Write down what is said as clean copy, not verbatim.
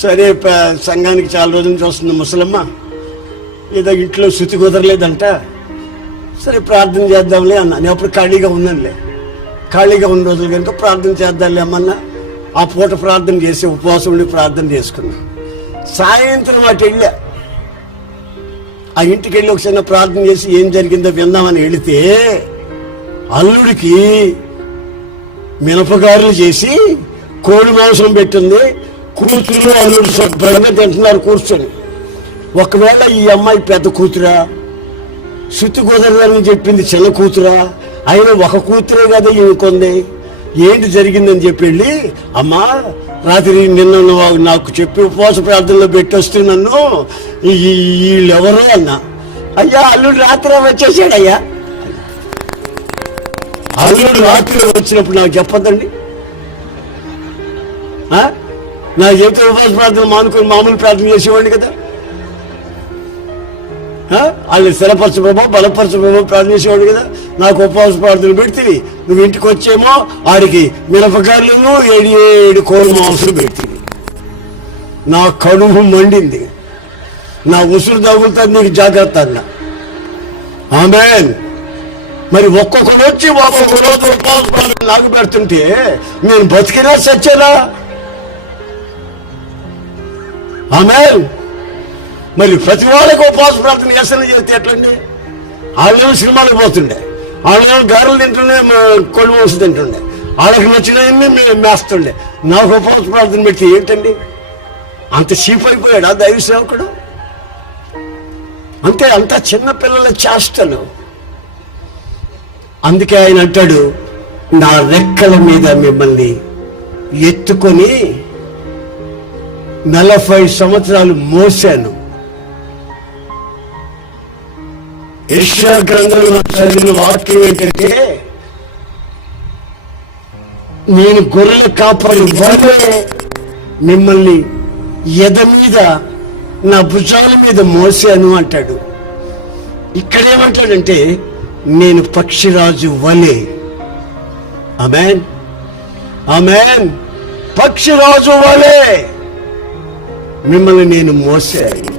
సరే సంఘానికి చాలా రోజుల నుంచి వస్తుంది ముసలమ్మ, ఏదో ఇంట్లో శృతి కుదరలేదంట, సరే ప్రార్థన చేద్దాంలే అన్నా. నేను అప్పుడు ఖాళీగా ఉన్నానులే, ఖాళీగా ఉన్న రోజులు కనుక ప్రార్థన చేద్దాంలే అమ్మన్నా. ఆ పూట ప్రార్థన చేసి ఉపవాసం ఉండి ప్రార్థన చేసుకున్నా. సాయంత్రం అటు వెళ్ళా, ఆ ఇంటికి వెళ్ళి ఒక చిన్న ప్రార్థన చేసి ఏం జరిగిందో విందామని వెళితే అల్లుడికి మినపగారులు చేసి కోడి మాంసం పెట్టింది. కూతురు అల్లుడు శుభ్రంగా తింటున్నారు కూర్చొని. ఒకవేళ ఈ అమ్మాయి పెద్ద కూతురా, శృతి కుదరదని చెప్పింది చిన్న కూతురా, అయినా ఒక కూతురే కదా ఇంకొంది, ఏంటి జరిగిందని చెప్పి వెళ్ళి, అమ్మా రాత్రి నిన్న నాకు చెప్పి ఉపవాస ప్రార్థనలో పెట్టొస్తూ నన్ను వీళ్ళెవరో అన్నా. అయ్యా అల్లుడు రాత్రి వచ్చేసాడయ్యా. అల్లుడు రాత్రి వచ్చినప్పుడు నాకు చెప్పొద్దండి. నాకు చెప్తే ఉపవాస ప్రార్థన మానుకొని మామూలు ప్రార్థన చేసేవాడిని కదా. వాళ్ళు స్థిరపరచబో బలపరచబో ప్రార్థన చేసేవాడు కదా. నాకు ఉపవాస ప్రార్థన పెడితే నువ్వు ఇంటికి వచ్చేమో ఆడికి మిరపకాయలను 7 కోడి మాంసం పెడుతుంది. నా కడుపు మండింది, నా ఉసురు తగులుతుంది, నీకు జాగ్రత్త అన్న. ఆమేన్. మరి ఒక్కొక్కరు వచ్చి ఒక్కొక్క రోజు ఉపవాస ప్రార్థన నాకు పెడుతుంటే నేను బతికినా సచ్చేనా? ఆమేన్. మరి ప్రతి వాళ్ళకి ఉపవాస ప్రార్థన చేస్తానని చెప్తే ఎట్లండి? వాళ్ళేమో సినిమాలకు పోతుండే, వాళ్ళేమో గారెలు తింటుండే, కొడు మాంసం తింటుండే, వాళ్ళకి నచ్చినవన్నీ మేస్తుండే. నాకు ఉపవాస ప్రార్థన పెట్టి ఏంటండి? అంత చీప్ అయిపోయాడా దైవ సేవకుడు? అంతే, అంత చిన్నపిల్లల చేష్టలు. అందుకే ఆయన అంటాడు, నా రెక్కల మీద మిమ్మల్ని ఎత్తుకొని 40 సంవత్సరాలు మోసాను. యెషయా గ్రంథంలో చదివిన వాక్యం ఏంటంటే, నేను గొర్రెల కాపరి వలె మిమ్మల్ని ఎద మీద నా భుజాల మీద మోసాను అంటాడు. ఇక్కడేమంటాడంటే, నేను పక్షిరాజు వలె. ఆమేన్, ఆమేన్. పక్షిరాజు వలె మిమ్మల్ని నేను మోసాను.